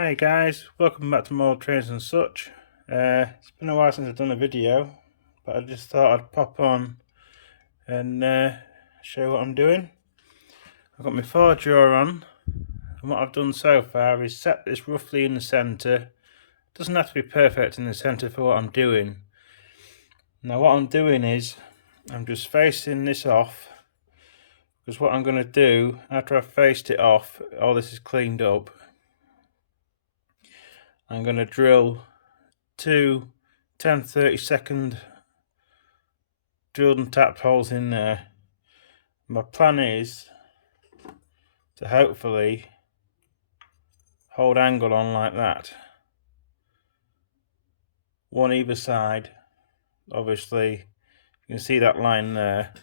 Hi guys, welcome back to more trains and such. It's been a while since I've done a video, but I just thought I'd pop on and show you what I'm doing. I've got my forge jaw on, and what I've done so far is set this roughly in the centre. Doesn't have to be perfect in the centre for what I'm doing. Now what I'm doing is, I'm just facing this off, because what I'm going to do, after I've faced it off, all this is cleaned up, I'm going to drill two 10-30 second drilled and tapped holes in there. My plan is to hopefully hold angle on like that, one either side. Obviously you can see that line there.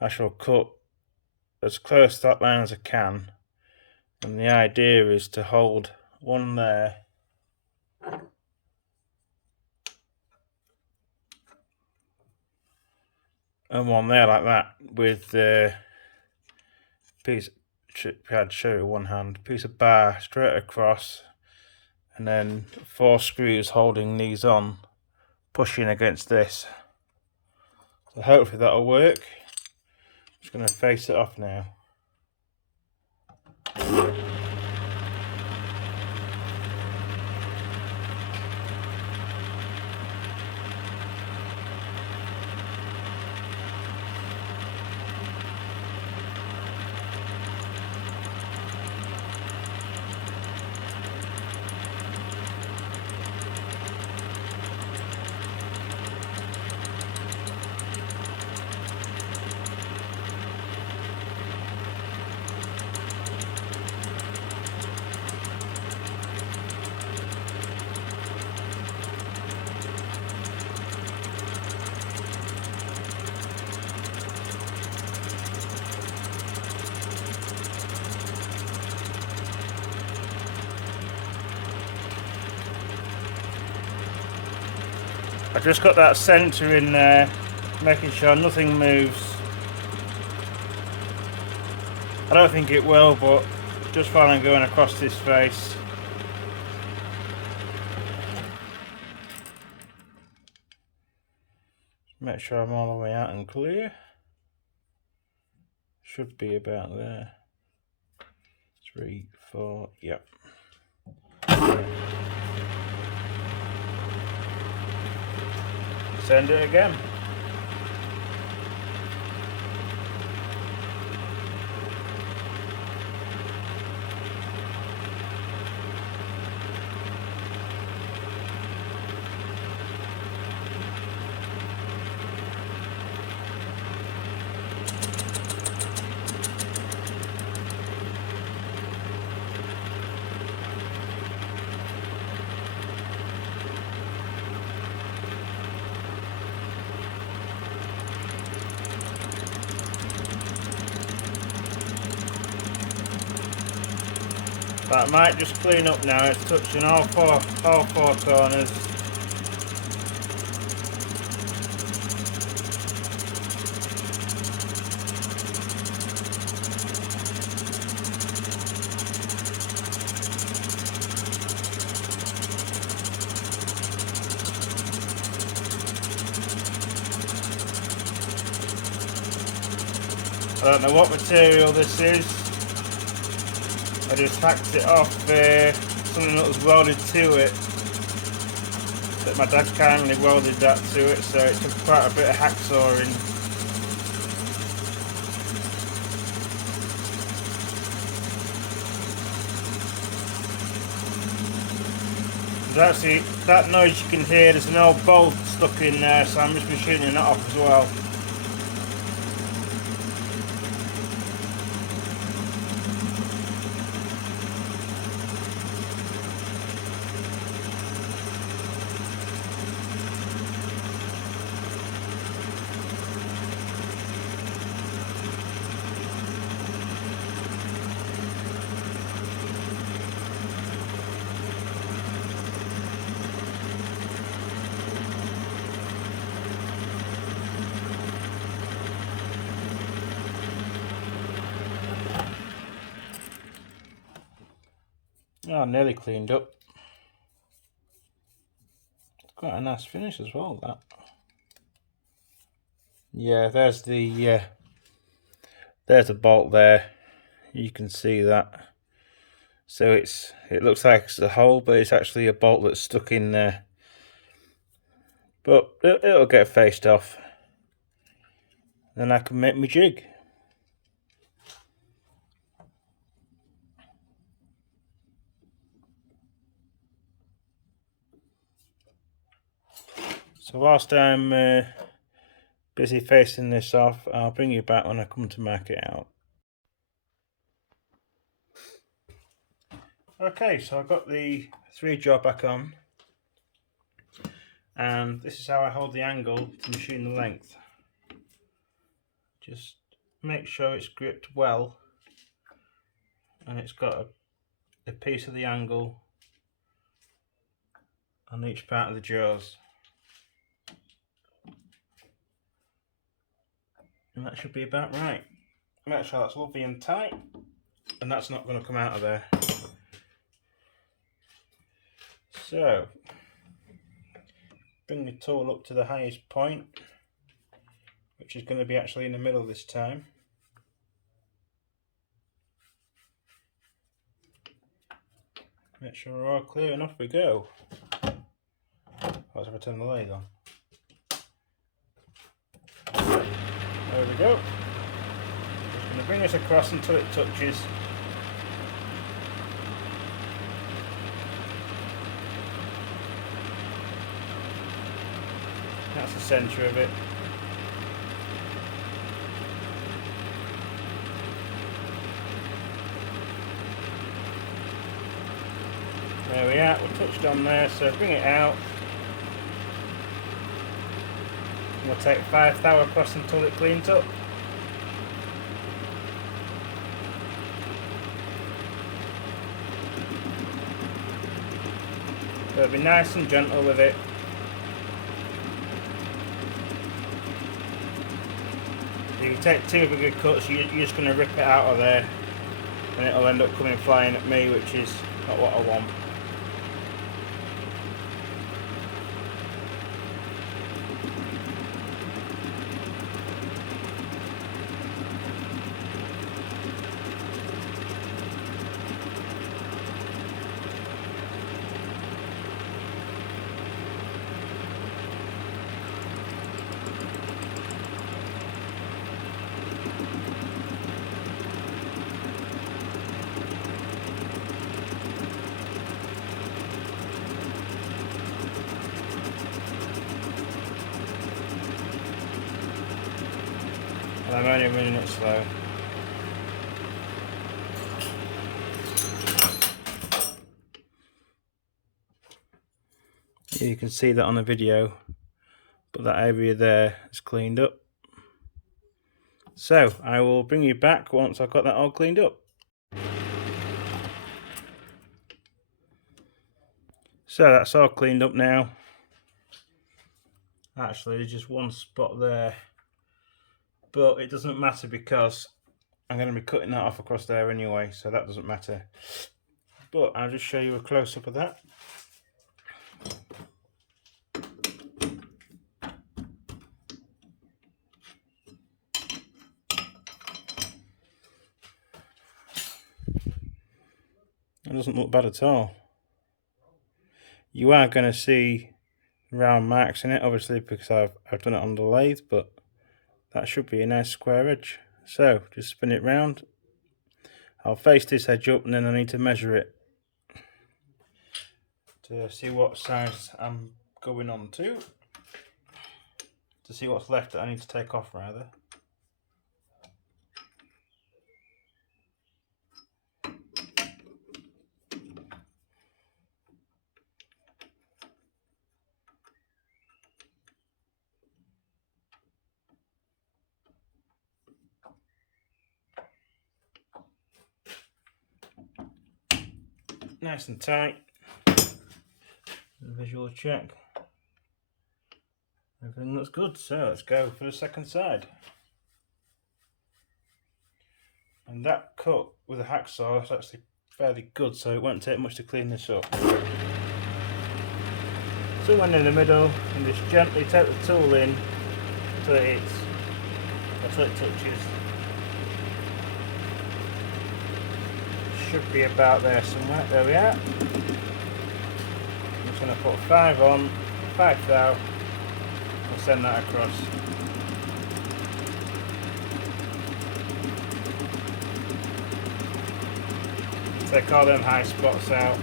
I shall cut as close to that line as I can, and the idea is to hold one there and one there like that, with the piece, I'd show you one hand, piece of bar straight across, and then 4 screws holding these on, pushing against this. So hopefully that'll work. I'm just going to face it off now. I just got that centre in there, making sure nothing moves. I don't think it will, but just while I'm going across this face. Make sure I'm all the way out and clear. Should be about there. 3, 4, yep. Send it again. That might just clean up now. It's touching all four corners. I don't know what material this is. I just hacked it off something that was welded to it. But my dad kindly welded that to it, so it took quite a bit of hacksawing. There's actually, that noise you can hear, there's an old bolt stuck in there, so I'm just machining that off as well. Oh, nearly cleaned up. Quite a nice finish as well, that. Yeah, there's the bolt there. You can see that. So it looks like it's a hole, but it's actually a bolt that's stuck in there. But it'll get faced off. Then I can make my jig. So whilst I'm busy facing this off, I'll bring you back when I come to mark it out. Okay, so I've got the 3-jaw back on, and this is how I hold the angle to machine the length. Just make sure it's gripped well and it's got a piece of the angle on each part of the jaws. And that should be about right. Make sure that's lovely and tight, and that's not going to come out of there. So, bring the tool up to the highest point, which is going to be actually in the middle this time. Make sure we're all clear and off we go. Let's have a turn the lathe on. There we go. Just going to bring this across until it touches. That's the centre of it. There we are, we're touched on there, so bring it out. We'll take 5 thou across until it cleans up. So be nice and gentle with it. If you take too big cuts, you're just going to rip it out of there, and it'll end up coming flying at me, which is not what I want. And I'm only running it slow. You can see that on the video, but that area there is cleaned up. So I will bring you back once I've got that all cleaned up. So that's all cleaned up now. Actually, there's just one spot there, but it doesn't matter because I'm going to be cutting that off across there anyway, so that doesn't matter. But I'll just show you a close-up of that. It doesn't look bad at all. You are going to see round marks in it, obviously, because I've done it on the lathe, but that should be a nice square edge. So just spin it round. I'll face this edge up, and then I need to measure it to see what size I'm going on to see what's left that I need to take off, rather. Nice and tight. Visual check. Everything looks good, so let's go for the second side. And that cut with a hacksaw is actually fairly good, so it won't take much to clean this up. Someone in the middle, and just gently take the tool in until it touches. Should be about there somewhere. There we are. I'm just going to put 5 on, 5 thou, and send that across. Take all them high spots out.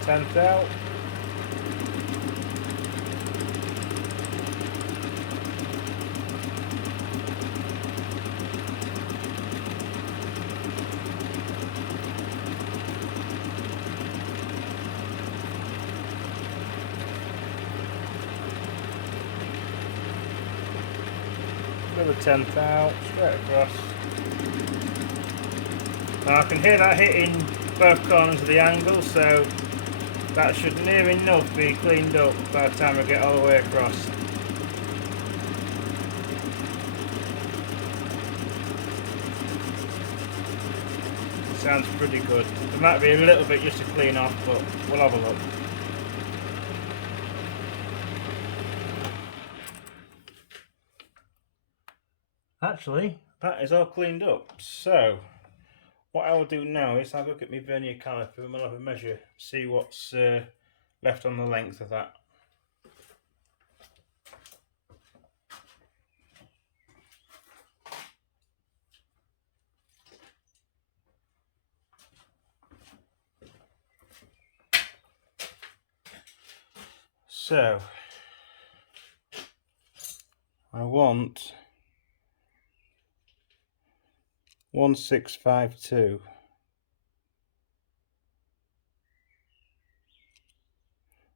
10th out. Another 10th out, straight across. Now I can hear that hitting both corners of the angle, so that should near enough be cleaned up by the time I get all the way across. Sounds pretty good. There might be a little bit just to clean off, but we'll have a look. Actually, that is all cleaned up. So, what I will do now is I'll look at my vernier caliper and we'll have a measure, see what's left on the length of that. So, I want 1652.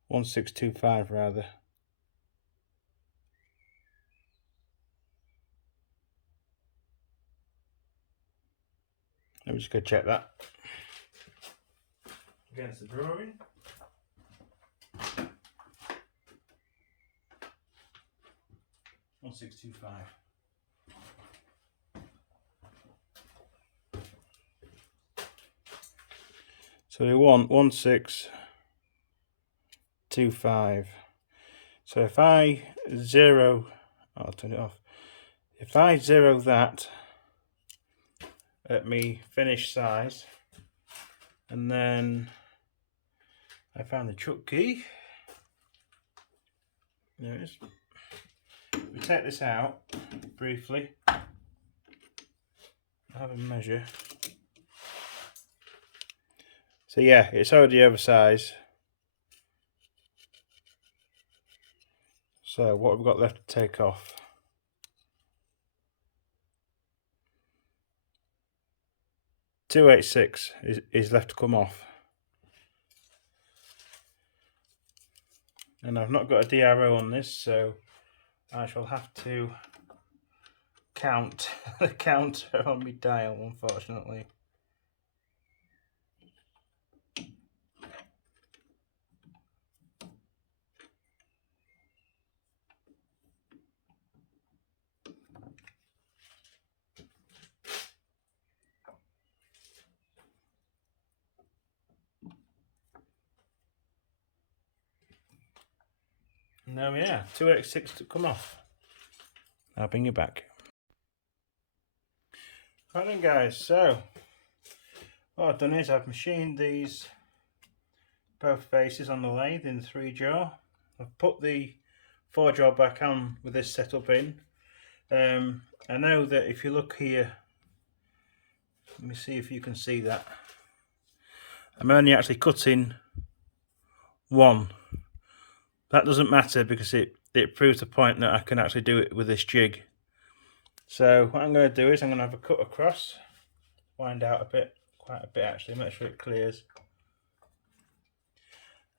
1625 rather. Let me just go check that against the drawing. One 625. So we want 1625. So if I zero, I'll turn it off. If I zero that at me finished size, and then I found the chuck key. There it is. We take this out briefly. Have a measure. So yeah, it's already oversized. So what have we got left to take off? .286 is left to come off. And I've not got a DRO on this, so I shall have to count the counter on my dial, unfortunately. No, yeah, 286 to come off. I'll bring you back. Right then guys, so what I've done is I've machined these both faces on the lathe in 3-jaw. I've put the 4-jaw back on with this setup in. I know that if you look here, let me see if you can see that. I'm only actually cutting one. That doesn't matter because it proves the point that I can actually do it with this jig. So what I'm going to do is I'm going to have a cut across, wind out a bit, quite a bit actually, make sure it clears.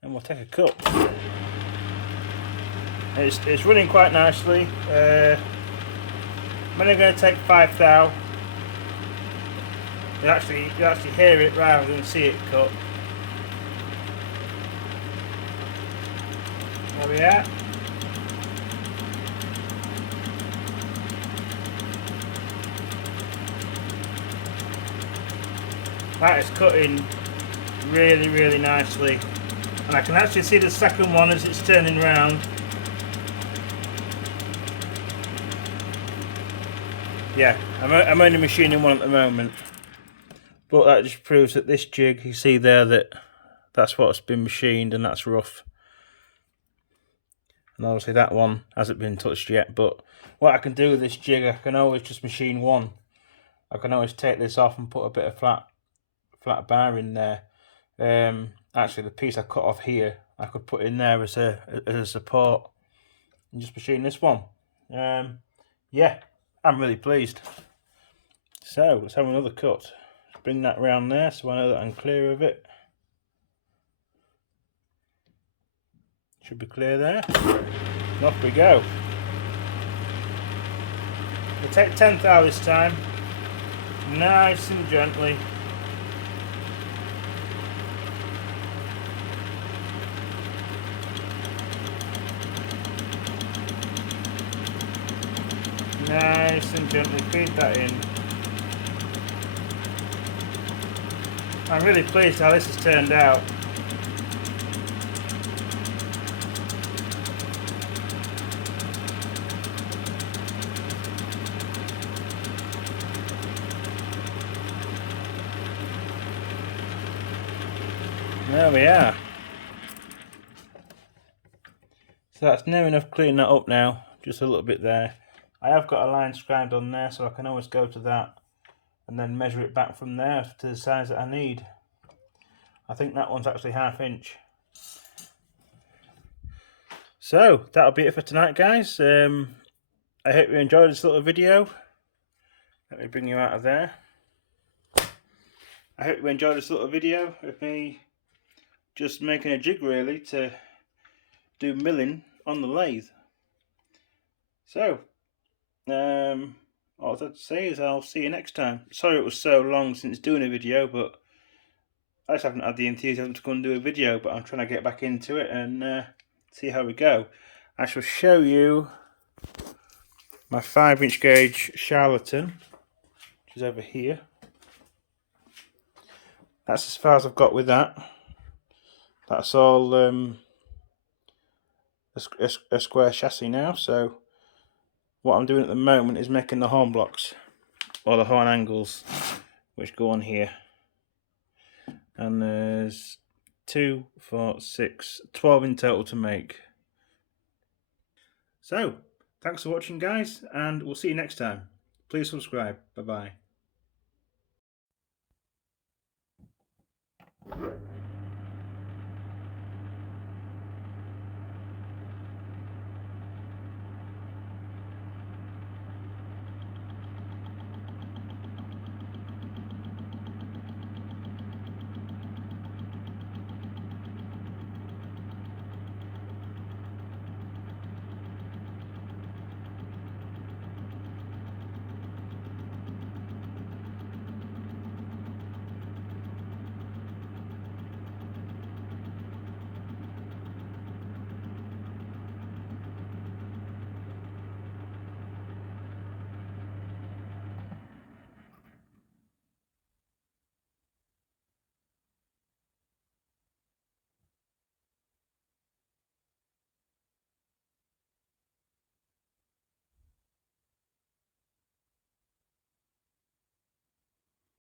And we'll take a cut. It's running quite nicely. I'm only going to take 5 thou. You actually hear it rather than see it cut. There we are. That is cutting really nicely, and I can actually see the second one as it's turning round. Yeah, I'm only machining one at the moment, but that just proves that this jig, you see there, that's what's been machined and that's rough. And obviously that one hasn't been touched yet, but what I can do with this jig, I can always just machine one. I can always take this off and put a bit of flat bar in there. Actually, the piece I cut off here, I could put in there as a support and just machine this one. Yeah, I'm really pleased. So let's have another cut. Bring that round there so I know that I'm clear of it. Should be clear there. And off we go. We'll take 10th out this time. Nice and gently. Nice and gently feed that in. I'm really pleased how this has turned out. There we are. So that's near enough cleaning that up now, just a little bit there. I have got a line scribed on there, so I can always go to that and then measure it back from there to the size that I need. I think that one's actually 1/2 inch. So that'll be it for tonight, guys. I hope you enjoyed this little video. Let me bring you out of there. I hope you enjoyed this little video of me just making a jig really to do milling on the lathe. So all I've got to say is I'll see you next time. Sorry it was so long since doing a video, but I just haven't had the enthusiasm to go and do a video, but I'm trying to get back into it and see how we go. I shall show you my 5-inch gauge charlatan, which is over here. That's as far as I've got with that. That's all a square chassis now, so what I'm doing at the moment is making the horn blocks, or the horn angles, which go on here. And there's 2, 4, 6, 12 in total to make. So, thanks for watching, guys, and we'll see you next time. Please subscribe. Bye-bye.